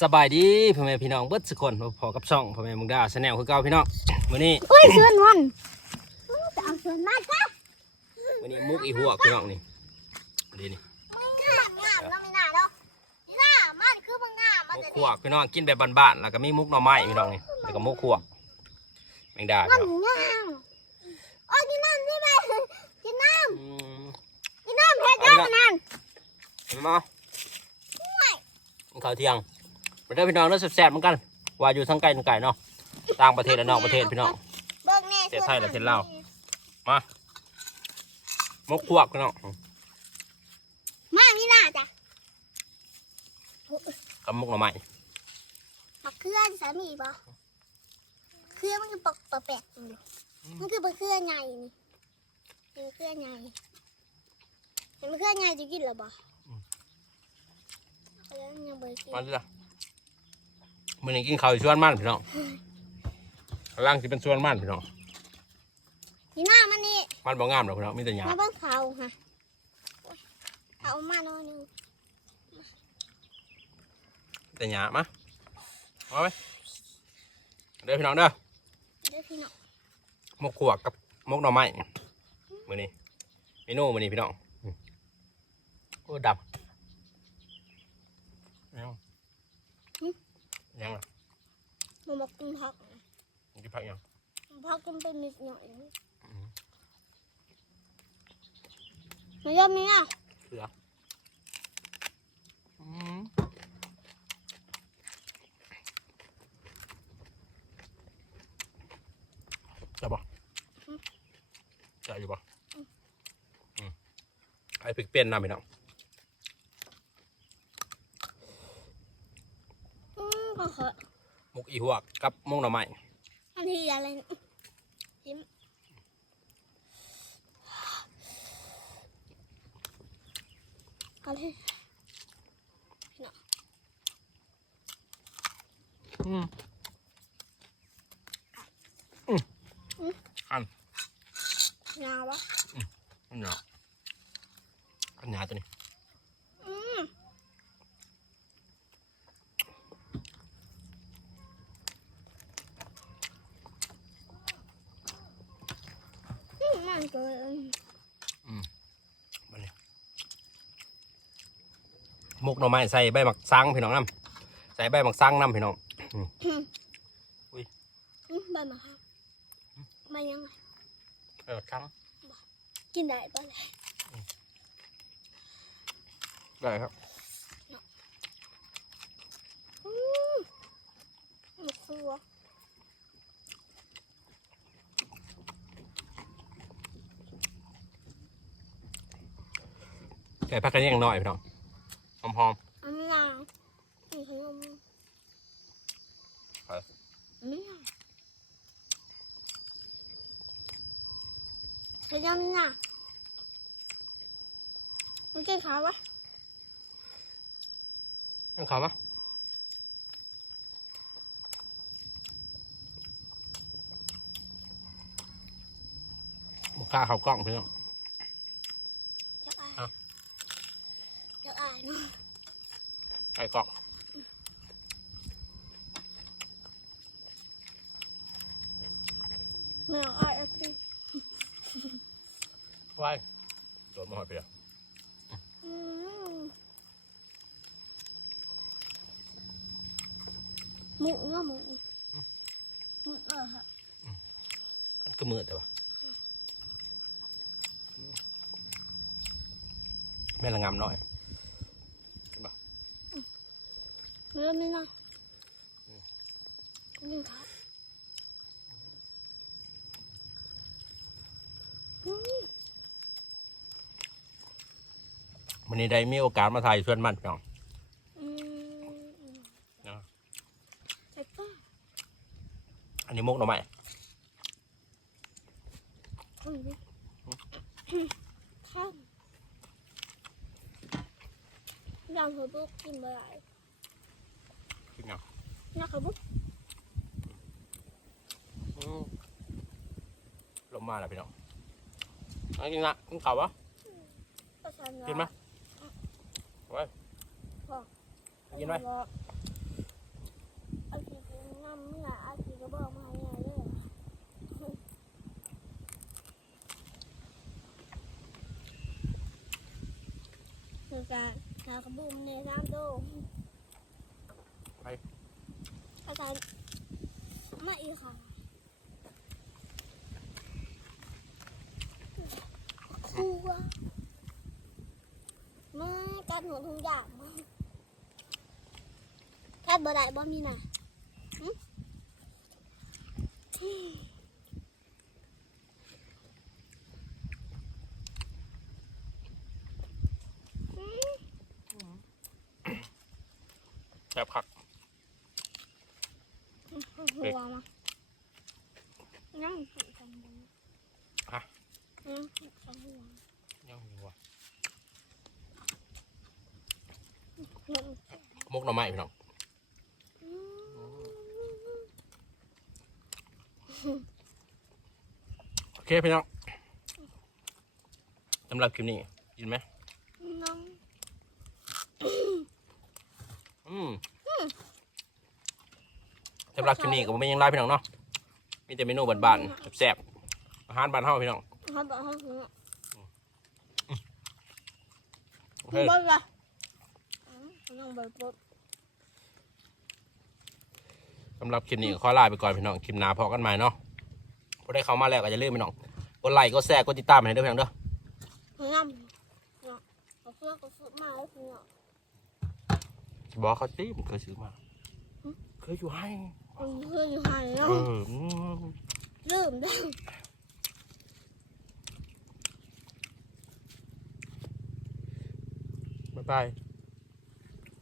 สบายดีพ่อแม่พี่น้องเบิดสุกคนพอกับช่องพ่อแม่มุงดาชาแนลคือเก่าพี่น้องมื้อนี้เฮ้ยเพื่อนมันจะเอาเพื่อนมาจ้ะมื้อนี้มุกอีหัวกพี่น้องนี่ดีนี่งามงามน้องมีหน้าเนาะมีหน้ามันคือมันงามมันมุกจะขวกพี่น้องกินแบบบ้านๆแล้วก็มีมุกหน่อไม้พี่น้องนี่แล้วก็มุกขวกแมงดามัพี่นน้องงามโอ้ยกินน้ำได้ไหมกินน้อืมำกินน้ำเผ็ดน้ำนั่นเห็นไหมข้าวเที่ยงมา เด้อพี่น้องเด้อแซ่บๆเหมือนกัน ว่าอยู่ทั้งไกลทั้งไกลเนาะ ต่างประเทศและนอกประเทศพี่น้องเบิ่งแน่เสียไทยและเสียลาวมุกขวกพี่น้องมามีหน้าจ้ะกับมุกหน่อไม้มาเคลื่อนสามีบ่เคลื่อนมันคือปกปกแปะอยู่มันคือปลาเคลื่อนใหญ่นี่เป็นเคลื่อนใหญ่เป็นเคลื่อนใหญ่จะกินหรอบ่แล้วยังบ่ได้กินมาดิล่ะ มื้อนี้กินข้าวอยู่สวนมันพี่น้องกำลังสิเป็นสวนมันพี่น้องนี่หน้ามันนี่มันบ่งามหรอกพี่น้องมีแต่หญ้ามาเบิ่งเขาค่ะเอามาหน่อยหนึงแต่หยามาเอาไปเด้อพี่น้องเด้อเด้อพี่น้องมกขวกกับมกหน่อไม้มื้อนี้เมนูมื้อนี้พี่น้องอืมโอ้ดำยัง ยังล่ะมามากินผักกินผักยังผักกินเป็นนิดหน่อยมายอมนี่นะอืมจะบ่จะอยู่บ่อืมไอ้พริกเปลี่ยนน้ำพี่น้อง อื มก็เหอะมกอีหัวกกับมกหน่อไม้ทันทีอะไรนี่ยิ้มเอาเลยอืมอันยาววะอันหยาอันหยาตัวนี้ อืม อืมมันเกินมาเลยมกหน่อไม้ใส่ใบหมักซังพี่น้องน้ำใส่ใบหมักซังน้ำพี่น้องอืมใบมะขามใบยังไงใบหมักซังกินได้ปะเลยได้ครับอืมมันครัว ส่ผักกระเทียมหน่อยพี่น้องหอมอันนี้นะนี่ขนมครับอันนี้นะขนมนี่นะมันกินข้าววะๆยังขาวปะหมกข้าเขาวกล้องพี่น้อง จะอาย เอา จะอายเนาะ ไก่กล้องไม่เอาอายอะพี่ไว้โดดมาหอยเปียอืมหมูเนาะหมูหมูเออฮะมันก็มืดแต่ว่าแม่ละงามหน่อย เริ่มนี่นะกินข้าวอืมวันนี้ได้มีโอกาสมาถ่ายชวนมันพี่น้องอืมเนาะไอ้ป้าอันนี้มกหน่อไม้อืมข้ามยำหัวบุกกินเมื่อไหร่กินยัง นะหัวบุกอืมลมมาแล้วพี่น้องเอากินละกินข้าวปะประสานกินไหมไว้กินไหมบอกำเมื่ออาทิตย์ก็บอกมาเนี่ยเลยคือการหากระบุมในน้ำโดม ไป อาจารย์มาอีกค่ะครูอะมาการหัว ทุกอย่างมาแค่บ่ได้บ่มีน่ะหึหึแซ่บคักหัวมานั่งหันกันบน ฮะ นั่งหันกันหัว ยังมีว่ะ นั่ง มกหน่อไม้พี่น้องอืมโอเคพี่น้องสำหรับคลิปนี้กินไหมนั่งอืมสำหรับคลิปนี้ก็ไม่ยังไล่พี่น้องเนาะมีแต่เมนูบ้านๆแซ่บๆอาหารบ้านเฮาพี่น้องเขาบอกให้หัวโอเคบ นละนั่งบนปุ๊บสำหรับคลิปนี้ก็ขอลาไปก่อนพี่น้องคลิปหน้าพอกันใหม่เนาะพอได้เข้ามาแล้วก็อย่าลืมพี่น้องกดไลค์กดแชร์กดติดตามให้ด้วยพี่น้องเด้อนั่งเนาะเอาเสื้อก็ซื้อมาให้หัวบอกเขาตีมันเคยซื้อมาเคยอยู่ให้มันเพื่อนอยู่หันเอเนาะออืมลืมได้บ๊ายบาย